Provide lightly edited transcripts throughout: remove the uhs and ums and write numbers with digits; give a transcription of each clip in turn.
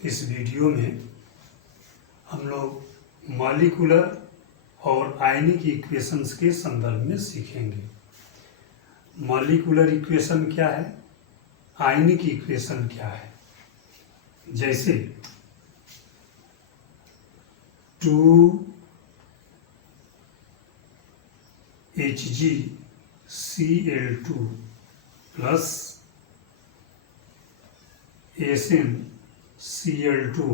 इस वीडियो में हम लोग मॉलिक्यूलर और आयनिक इक्वेशंस के संदर्भ में सीखेंगे। मॉलिक्यूलर इक्वेशन क्या है, आयनिक इक्वेशन क्या है। जैसे 2HgCl2 plus SnCl2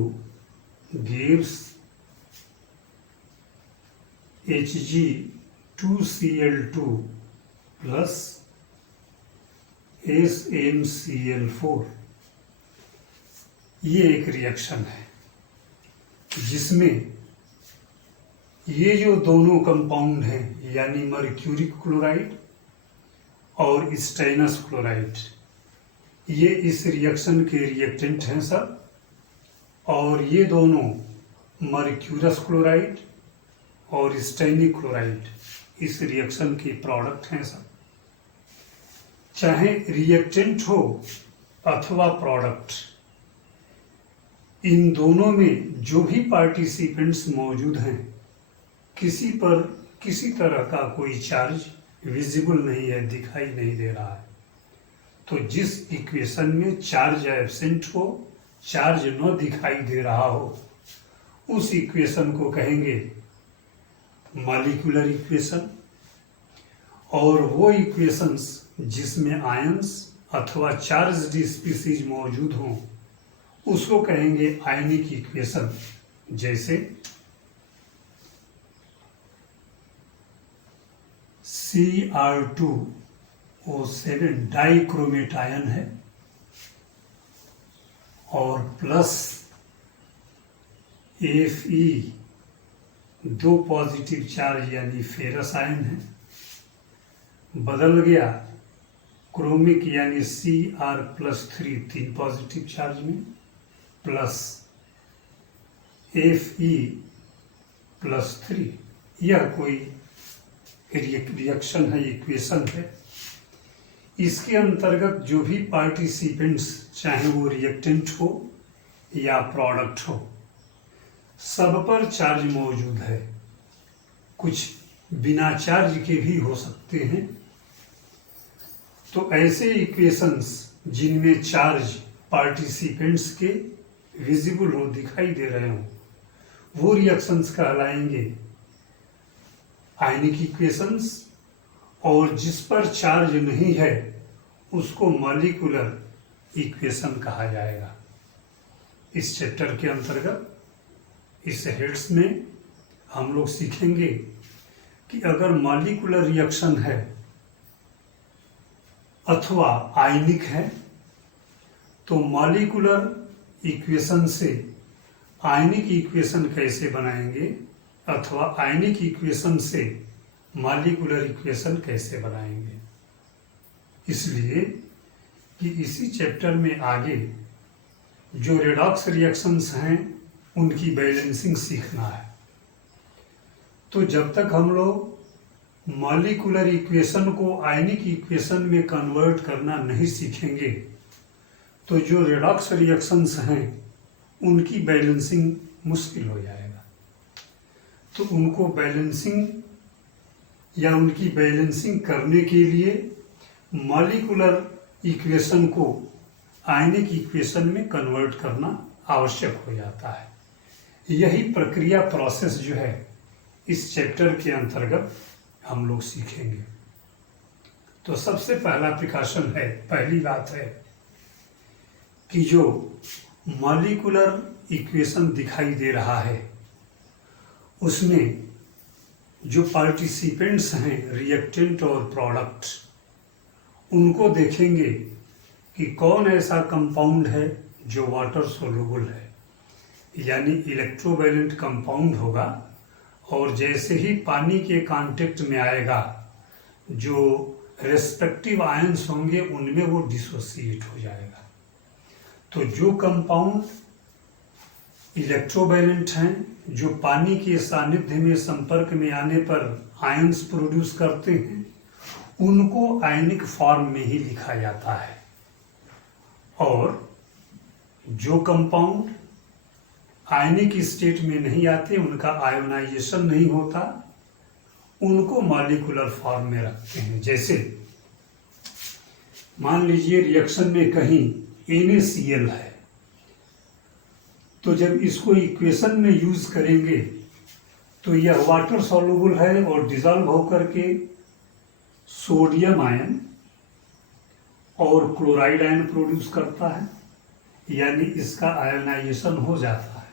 gives Hg2Cl2 plus SnCl4। ये एक रिएक्शन है जिसमें ये जो दोनों कंपाउंड हैं यानी मर्क्यूरिक क्लोराइड और स्टेनस क्लोराइड, ये इस रिएक्शन के रिएक्टेंट हैं सब, और ये दोनों मर्क्यूरस क्लोराइड और स्टेनिक क्लोराइड इस रिएक्शन के प्रोडक्ट हैं सब। चाहे रिएक्टेंट हो अथवा प्रोडक्ट, इन दोनों में जो भी पार्टिसिपेंट्स मौजूद हैं किसी पर किसी तरह का कोई चार्ज विजिबल नहीं है, दिखाई नहीं दे रहा है। तो जिस इक्वेशन में चार्ज एब्सेंट हो, चार्ज न दिखाई दे रहा हो, उस इक्वेशन को कहेंगे मॉलिक्यूलर इक्वेशन। और वो इक्वेशंस जिसमें आयंस अथवा चार्ज्ड स्पीशीज मौजूद हों उसको कहेंगे आयनिक इक्वेशन। जैसे Cr2O7 डाइक्रोमेट आयन है और प्लस Fe दो पॉजिटिव चार्ज यानी फेरस आयन है। बदल गया क्रोमिक यानी Cr+3 तीन पॉजिटिव चार्ज में, प्लस Fe+3। यह कोई रिएक्शन है, इक्वेशन है। इसके अंतर्गत जो भी पार्टिसिपेंट्स, चाहे वो रिएक्टेंट हो या प्रोडक्ट हो, सब पर चार्ज मौजूद है। कुछ बिना चार्ज के भी हो सकते हैं। तो ऐसे इक्वेशंस जिनमें चार्ज पार्टिसिपेंट्स के विजिबल हो, दिखाई दे रहे हो, वो रिएक्शंस कहलाएंगे आयनिक इक्वेशंस। और जिस पर चार्ज नहीं है उसको मॉलिक्यूलर इक्वेशन कहा जाएगा। इस चैप्टर के अंतर्गत इस हेड्स में हम लोग सीखेंगे कि अगर मॉलिक्यूलर रिएक्शन है अथवा आयनिक है तो मॉलिक्यूलर इक्वेशन से आयनिक इक्वेशन कैसे बनाएंगे अथवा आयनिक इक्वेशन से मॉलिक्यूलर इक्वेशन कैसे बनाएंगे। इसलिए कि इसी चैप्टर में आगे जो रेडॉक्स रिएक्शंस हैं उनकी बैलेंसिंग सीखना है। तो जब तक हम लोग मॉलिक्यूलर इक्वेशन को आयनिक इक्वेशन में कन्वर्ट करना नहीं सीखेंगे तो जो रेडॉक्स रिएक्शंस हैं उनकी बैलेंसिंग मुश्किल हो जाएगा। तो उनको बैलेंसिंग या उनकी बैलेंसिंग करने के लिए मॉलिक्यूलर इक्वेशन को आयनिक इक्वेशन में कन्वर्ट करना आवश्यक हो जाता है। यही प्रक्रिया, प्रोसेस जो है इस चैप्टर के अंतर्गत हम लोग सीखेंगे। तो सबसे पहला प्रिकॉशन है, पहली बात है कि जो मॉलिक्यूलर इक्वेशन दिखाई दे रहा है उसमें जो पार्टिसिपेंट्स हैं रिएक्टेंट और प्रोडक्ट, उनको देखेंगे कि कौन ऐसा कंपाउंड है जो वाटर सोल्यूबल है, यानी इलेक्ट्रोवैलेंट कंपाउंड होगा। और जैसे ही पानी के कांटेक्ट में आएगा जो रेस्पेक्टिव आयंस होंगे उनमें वो डिसोसिएट हो जाएगा। तो जो कंपाउंड इलेक्ट्रोवैलेंट हैं, जो पानी के सानिध्य में संपर्क में आने पर आयंस प्रोड्यूस करते हैं, उनको आयनिक फॉर्म में ही लिखा जाता है। और जो कंपाउंड आयनिक स्टेट में नहीं आते, उनका आयोनाइजेशन नहीं होता, उनको मॉलिक्यूलर फॉर्म में रखते हैं। जैसे मान लीजिए रिएक्शन में कहीं NaCl है, तो जब इसको इक्वेशन में यूज करेंगे तो यह वाटर सॉल्युबल है और डिजॉल्व होकर के सोडियम आयन और क्लोराइड आयन प्रोड्यूस करता है, यानी इसका आयोनाइजेशन हो जाता है।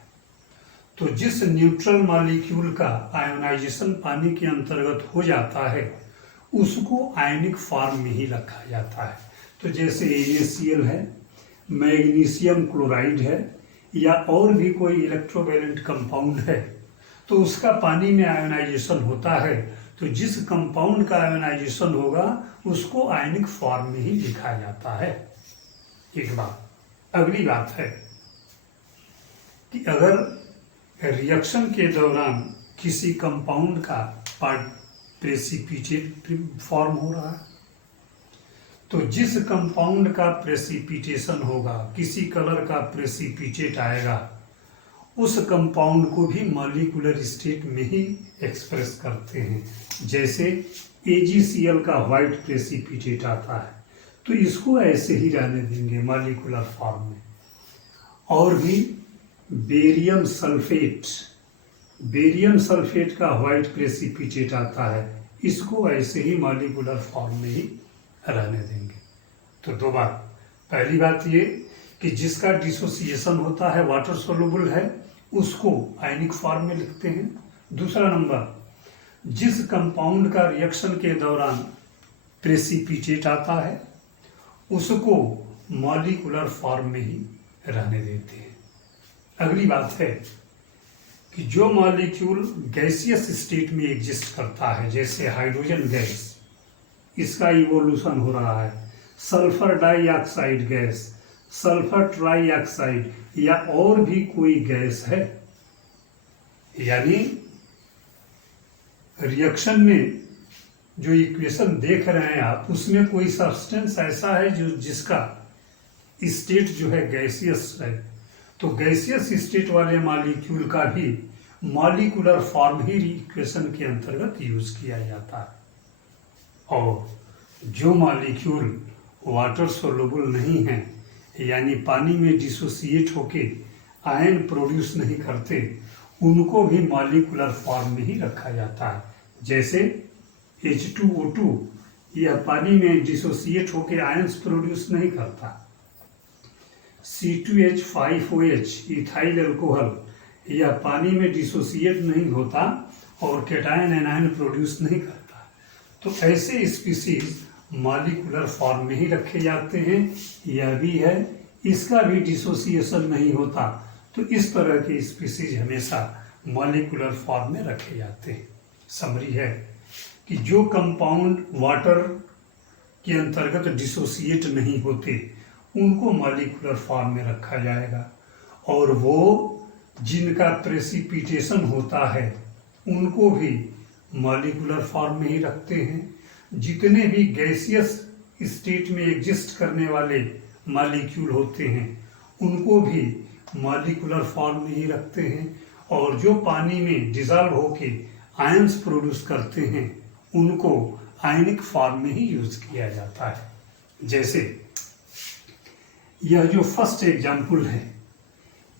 तो जिस न्यूट्रल मॉलिक्यूल का आयोनाइजेशन पानी के अंतर्गत हो जाता है उसको आयनिक फॉर्म में ही रखा जाता है। तो जैसे NaCl है, मैग्नीशियम क्लोराइड है, या और भी कोई इलेक्ट्रोवैलेंट कंपाउंड है, तो उसका पानी में आयोनाइजेशन होता है, तो जिस कंपाउंड का आयोनाइजेशन होगा उसको आयनिक फॉर्म में ही लिखा जाता है। एक बात। अगली बात है कि अगर रिएक्शन के दौरान किसी कंपाउंड का प्रेसिपिटेट फॉर्म हो रहा है, तो जिस कंपाउंड का प्रेसिपिटेशन होगा, किसी कलर का प्रेसिपिटेट आएगा, उस कंपाउंड को भी मॉलिक्यूलर स्टेट में ही एक्सप्रेस करते हैं। जैसे AgCl का व्हाइट प्रेसिपिटेट आता है, तो इसको ऐसे ही रहने देंगे मॉलिक्यूलर फॉर्म में। और भी बेरियम सल्फेट का व्हाइट प्रेसिपिटेट आता है, इसको ऐसे ही मॉलिक्यूलर फॉर्म में ही रहने देंगे। तो दो बात। पहली बात ये कि जिसका डिसोसिएशन होता है, वाटर सोल्युबल है, उसको आयनिक फॉर्म में लिखते हैं। दूसरा नंबर, जिस कंपाउंड का रिएक्शन के दौरान प्रेसिपिटेट आता है उसको मॉलिक्यूलर फॉर्म में ही रहने देते हैं। अगली बात है कि जो मॉलिक्यूल गैसियस स्टेट में एग्जिस्ट करता है, जैसे हाइड्रोजन गैस, इसका इवोल्यूशन हो रहा है, sulphur dioxide gas, sulphur trioxide, या और भी कोई गैस है, यानी रिएक्शन में जो इक्वेशन देख रहे हैं आप, उसमें कोई सब्सटेंस ऐसा है जो जिसका स्टेट जो है गैसियस है, तो गैसियस स्टेट वाले मॉलिक्यूल का भी मॉलिक्यूलर फॉर्म ही इक्वेशन के अंतर्गत यूज किया जाता है। और जो मॉलिक्यूल वाटर सोल्युबल नहीं है, यानी पानी में डिसोसिएट होके आयन प्रोड्यूस नहीं करते, उनको भी मॉलिक्यूलर फॉर्म में ही रखा जाता है। जैसे H2O2, यह पानी में डिसोसिएट होके आयंस प्रोड्यूस नहीं करता। C2H5OH इथाइल अल्कोहल, यह पानी में डिसोसिएट नहीं होता और कैटायन एनायन प्रोड्यूस नहीं करता। तो ऐसे स्पीसीज मॉलिक्यूलर फॉर्म में ही रखे जाते हैं। यह भी है, इसका भी डिसोसिएशन नहीं होता, तो इस तरह के स्पीसीज हमेशा मॉलिक्यूलर फॉर्म में रखे जाते हैं। समरी है कि जो कंपाउंड वाटर के अंतर्गत डिसोसिएट नहीं होते उनको मॉलिक्यूलर फॉर्म में रखा जाएगा, और वो जिनका प्रेसिपिटेशन होता है उनको भी मॉलिक्यूलर फॉर्म में ही रखते हैं। जितने भी गैसियस स्टेट में एग्जिस्ट करने वाले मॉलिक्यूल होते हैं उनको भी मॉलिक्यूलर फॉर्म में ही रखते हैं, और जो पानी में डिजॉल्व होके आयंस प्रोड्यूस करते हैं उनको आयनिक फॉर्म में ही यूज किया जाता है। जैसे यह जो फर्स्ट एग्जाम्पल है,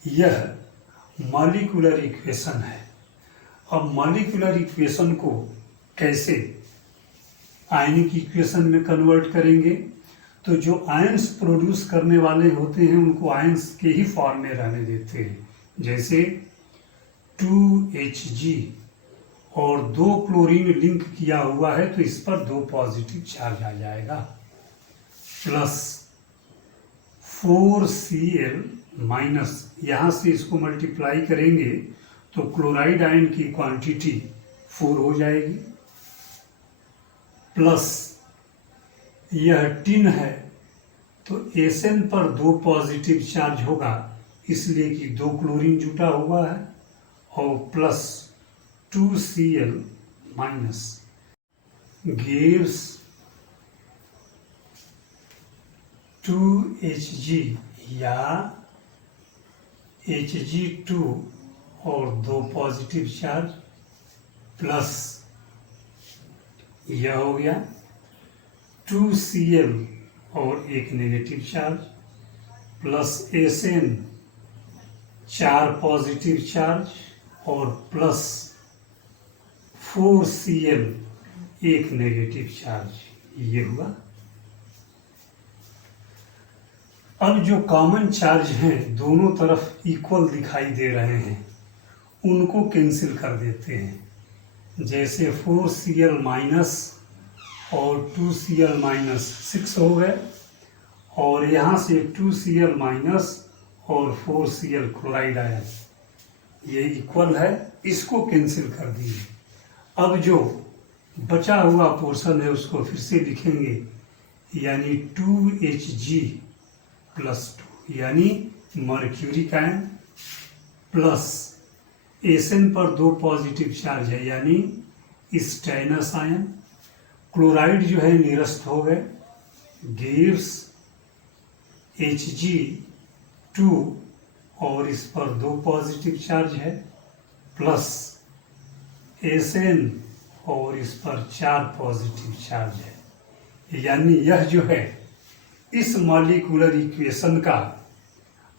यह मॉलिक्यूलर इक्वेशन है। अब मॉलिक्यूलर इक्वेशन को कैसे आयनिक इक्वेशन में कन्वर्ट करेंगे, तो जो आयंस प्रोड्यूस करने वाले होते हैं उनको आयंस के ही फॉर्म में रहने देते हैं। जैसे 2Hg और 2 क्लोरीन लिंक किया हुआ है, तो इस पर 2 पॉजिटिव चार्ज आ जाएगा, प्लस 4Cl माइनस, यहाँ से इसको मल्टीप्लाई करेंगे तो क्लोराइड आयन की क्वांटिटी 4 हो जाएगी, प्लस यह टिन है तो Sn पर 2 पॉजिटिव चार्ज होगा, इसलिए कि 2 क्लोरीन जुटा हुआ है, और plus 2Cl minus gives 2Hg या Hg2 और 2 पॉजिटिव चार्ज प्लस यह हो गया 2Cl और 1 negative charge plus Sn 4 positive charge और प्लस 4Cl 1 नेगेटिव चार्ज। ये हुआ। अब जो कॉमन चार्ज हैं दोनों तरफ इक्वल दिखाई दे रहे हैं, उनको कैंसिल कर देते हैं। जैसे 4Cl माइनस और 2Cl माइनस 6 हो गए, और यहाँ से 2Cl माइनस और 4Cl क्लोराइड आया, ये इक्वल है, इसको कैंसिल कर दिए। अब जो बचा हुआ पोर्शन है उसको फिर से लिखेंगे, यानी 2Hg प्लस 2 यानी मर्क्यूरिक आयन प्लस Sn पर 2 पॉजिटिव चार्ज है यानी स्टेनस आयन, क्लोराइड जो है निरस्त हो गए, गिव्स Hg2 और इस पर 2 पॉजिटिव चार्ज है प्लस Sn और इस पर 4 पॉजिटिव चार्ज है। यानी यह जो है इस मॉलिक्यूलर इक्वेशन का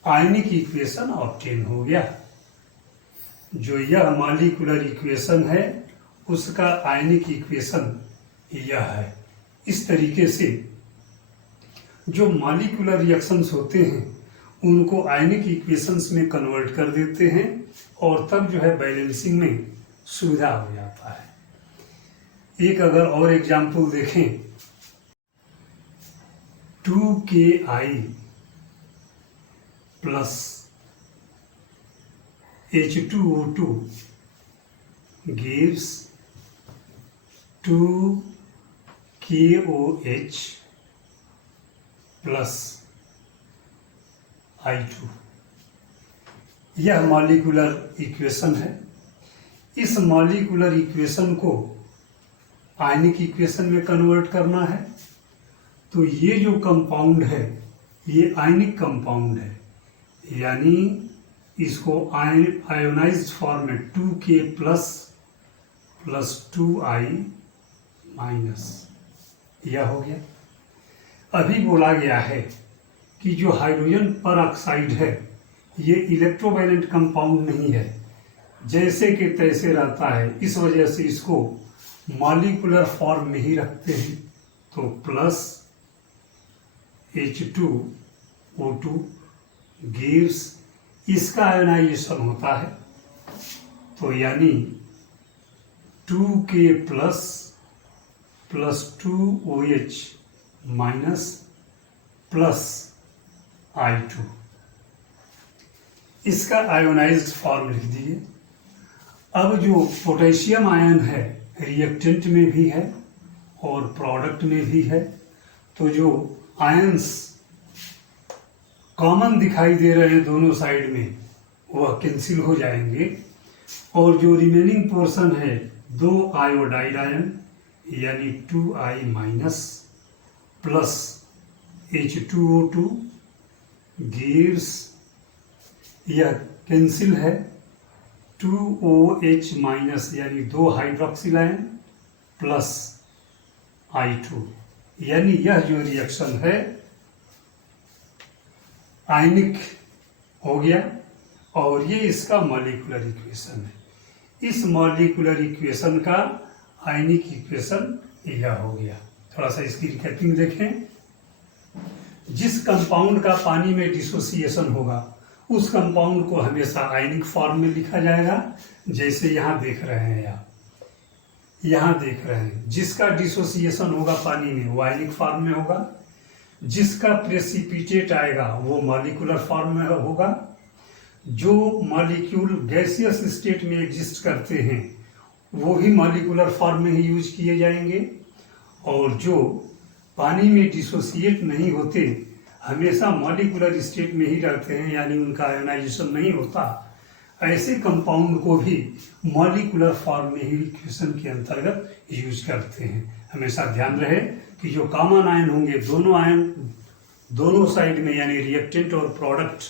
आयनिक इक्वेशन ऑब्टेन हो गया। जो यह मॉलिक्यूलर इक्वेशन है उसका आयनिक इक्वेशन यह है। इस तरीके से जो मॉलिक्यूलर रिएक्शंस होते हैं उनको आयनिक इक्वेशंस में कन्वर्ट कर देते हैं और तब जो है बैलेंसिंग में सुविधा हो जाता है। एक अगर और एग्जाम्पल देखें, 2Ki plus H2O2 gives 2KOH plus I2। यह मॉलिक्यूलर इक्वेशन है। इस मॉलिक्यूलर इक्वेशन को आयनिक इक्वेशन में कन्वर्ट करना है, तो ये जो कंपाउंड है ये आयनिक कंपाउंड है, यानी इसको आयोनाइज्ड फॉर्म में 2K plus plus 2I minus, यह हो गया। अभी बोला गया है कि जो हाइड्रोजन पर ऑक्साइड है ये इलेक्ट्रोवायलेंट कंपाउंड नहीं है, जैसे कि तैसे रहता है, इस वजह से इसको मॉलिक्यूलर फॉर्म में ही रखते हैं। तो प्लस H2O2 गिव्स, इसका आयोनाइजेशन होता है, तो यानी 2K plus plus 2OH minus plus I2, इसका आयोनाइज्ड फॉर्म लिख दिए। अब जो पोटेशियम आयन है रिएक्टेंट में भी है और प्रोडक्ट में भी है, तो जो आयंस कॉमन दिखाई दे रहे हैं दोनों साइड में वह कैंसिल हो जाएंगे, और जो रिमेनिंग पोर्शन है 2 आयोडाइड आयन यानी 2I minus plus H2O2 gives, यह कैंसिल है 2OH माइनस यानी 2 हाइड्रोक्सिल आयन प्लस I2, यानी यह जो रिएक्शन है आयनिक हो गया, और ये इसका मॉलिक्यूलर इक्वेशन है। इस मॉलिक्यूलर इक्वेशन का आयनिक इक्वेशन यह हो गया। थोड़ा सा इसकी रिकैपिंग देखें। जिस कंपाउंड का पानी में डिसोसिएशन होगा उस कंपाउंड को हमेशा आयनिक फॉर्म में लिखा जाएगा, जैसे यहाँ देख रहे हैं आप, यहाँ देख रहे हैं जिसका डिसोसिएशन होगा पानी में वो आयनिक फॉर्म में होगा, जिसका प्रेसिपिटेट आएगा वो मॉलिक्यूलर फॉर्म में होगा, जो मॉलिक्यूल गैसियस स्टेट में एग्जिस्ट करते हैं वो भी मॉलिक्यूलर फॉर्म में ही यूज किए जाएंगे, और जो पानी में डिसोसिएट नहीं होते हमेशा मॉलिक्यूलर स्टेट में ही रहते हैं, यानी उनका आयोनाइजेशन नहीं होता, ऐसे कंपाउंड को भी मॉलिक्यूलर फॉर्म में ही इक्वेशन के अंतर्गत यूज करते हैं। हमेशा ध्यान रहे कि जो कॉमन आयन होंगे दोनों आयन दोनों साइड में यानी रिएक्टेंट और प्रोडक्ट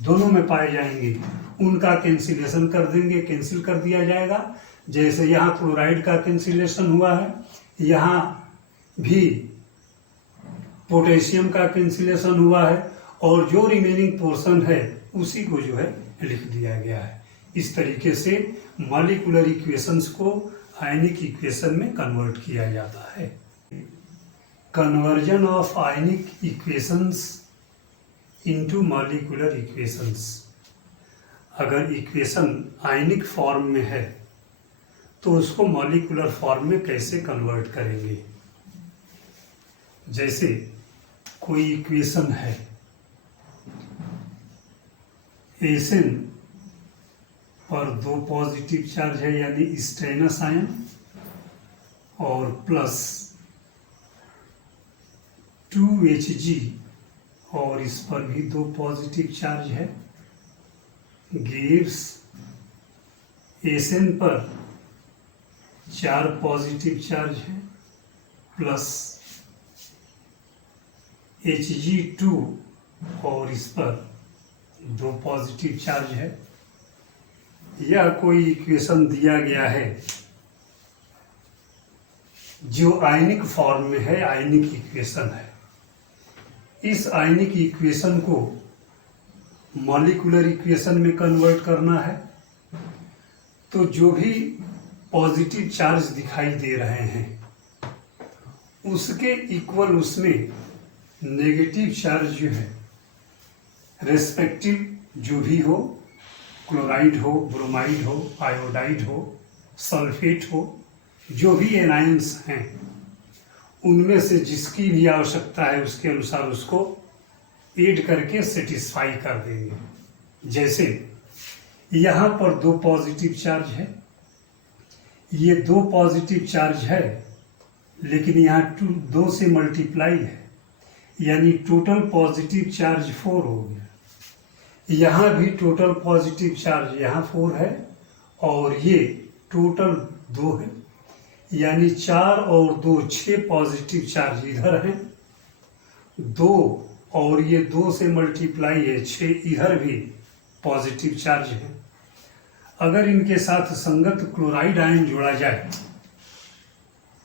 दोनों में पाए जाएंगे उनका कैंसिलेशन कर देंगे, कैंसिल कर दिया जाएगा। जैसे यहाँ क्लोराइड का कैंसिलेशन हुआ है, यहाँ भी पोटेशियम का कैंसिलेशन हुआ है, और जो रिमेनिंग पोर्शन है उसी को जो है लिख दिया गया है। इस तरीके से मॉलिक्यूलर इक्वेशंस को आयनिक इक्वेशन में कन्वर्ट किया जाता है। Conversion of ionic equations into molecular equations. अगर इक्वेशन आयनिक फॉर्म में है तो उसको मॉलिक्यूलर फॉर्म में कैसे कन्वर्ट करेंगे। जैसे कोई इक्वेशन है, एसएन पर 2 पॉजिटिव चार्ज है यानी स्टेनस आयन, और प्लस 2Hg और इस पर भी 2 पॉजिटिव चार्ज है, गिव्स एसएन पर 4 पॉजिटिव चार्ज है प्लस Hg2 और इस पर 2 पॉजिटिव चार्ज है। यह कोई इक्वेशन दिया गया है जो आयनिक फॉर्म में है, आयनिक इक्वेशन है। इस आयनिक इक्वेशन को मॉलिक्यूलर इक्वेशन में कन्वर्ट करना है, तो जो भी पॉजिटिव चार्ज दिखाई दे रहे हैं उसके इक्वल उसमें नेगेटिव चार्ज जो है रेस्पेक्टिव जो भी हो, क्लोराइड हो, ब्रोमाइड हो, आयोडाइड हो, सल्फेट हो, जो भी एनायंस हैं उनमें से जिसकी भी आवश्यकता है उसके अनुसार उसको ऐड करके सेटिस्फाई कर देंगे। जैसे यहाँ पर 2 पॉजिटिव चार्ज है, ये 2 पॉजिटिव चार्ज है, लेकिन यहाँ 2 से मल्टीप्लाई है यानी टोटल पॉजिटिव चार्ज 4 हो गया। यहाँ भी टोटल पॉजिटिव चार्ज यहाँ 4 है और ये टोटल 2 है, यानी 4 और 2 6 पॉजिटिव चार्ज इधर हैं, 2 और ये 2 से मल्टीप्लाई है 6 इधर भी पॉजिटिव चार्ज है। अगर इनके साथ संगत क्लोराइड आयन जोड़ा जाए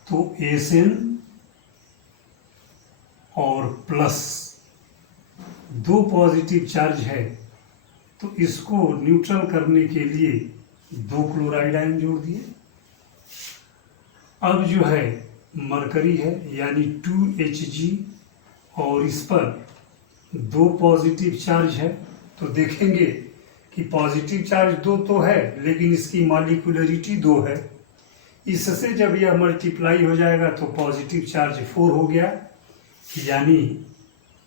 तो एसएन और प्लस 2 पॉजिटिव चार्ज है, तो इसको न्यूट्रल करने के लिए 2 क्लोराइड आयन जोड़ दिए। अब जो है मरकरी है यानी 2Hg और इस पर 2 पॉजिटिव चार्ज है, तो देखेंगे कि पॉजिटिव चार्ज 2 तो है लेकिन इसकी मॉलिक्यूलरिटी 2 है। इससे जब यह मल्टीप्लाई हो जाएगा तो पॉजिटिव चार्ज 4 हो गया, यानी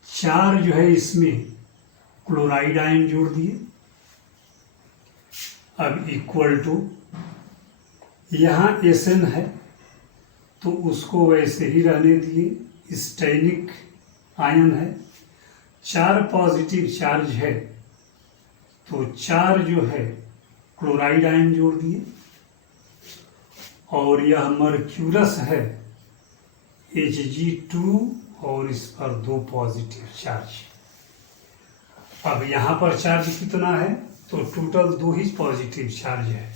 4 जो है इसमें क्लोराइड आयन जोड़ दिए। अब इक्वल टू यहाँ एसएन है तो उसको वैसे ही रहने दिए, स्टेनिक आयन है, 4 पॉजिटिव चार्ज है तो 4 जो है क्लोराइड आयन जोड़ दिए, और यह मर्क्यूरस है Hg2 और इस पर 2 पॉजिटिव चार्ज। अब यहाँ पर चार्ज कितना है, तो टोटल 2 ही पॉजिटिव चार्ज है,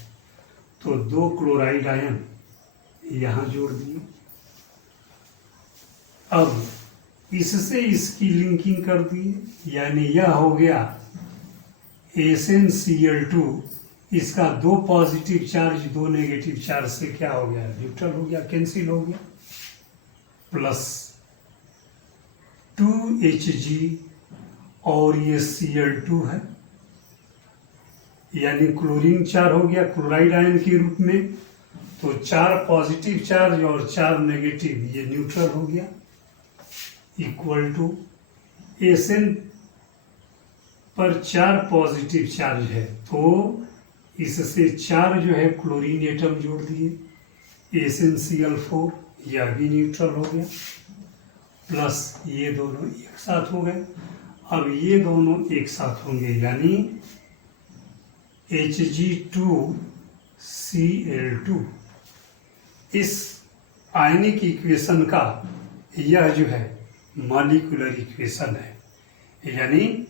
तो 2 क्लोराइड आयन यहाँ जोड़ दिए। अब इससे इसकी लिंकिंग कर दिए, यानी यह हो गया AsNCl2, इसका 2 पॉजिटिव चार्ज 2 नेगेटिव चार्ज से क्या हो गया, न्यूट्रल हो गया, कैंसिल हो गया, प्लस 2Hg और ये Cl2 है, यानी क्लोरीन 4 हो गया क्लोराइड आयन के रूप में, तो 4 पॉजिटिव चार्ज और 4 नेगेटिव, ये न्यूट्रल हो गया, इक्वल टू एसएन पर 4 पॉजिटिव चार्ज है तो इससे 4 जो है क्लोरीन एटम जोड़ दिए, AsNCl4, यह भी न्यूट्रल हो गया, प्लस ये दोनों एक साथ हो गए। अब ये दोनों एक साथ होंगे यानी Hg2Cl2। इस आयनिक इक्वेशन का यह जो है मॉलिक्यूलर इक्वेशन है, यानी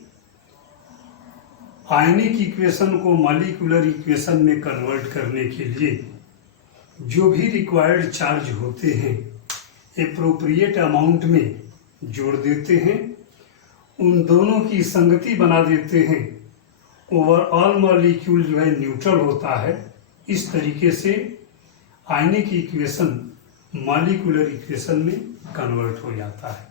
आयनिक इक्वेशन को मॉलिक्यूलर इक्वेशन में कन्वर्ट करने के लिए जो भी रिक्वायर्ड चार्ज होते हैं एप्रोप्रिएट अमाउंट में जोड़ देते हैं, उन दोनों की संगति बना देते हैं, ओवरऑल मॉलिक्यूल जो है न्यूट्रल होता है। इस तरीके से आयनिक इक्वेशन मॉलिक्यूलर इक्वेशन में कन्वर्ट हो जाता है।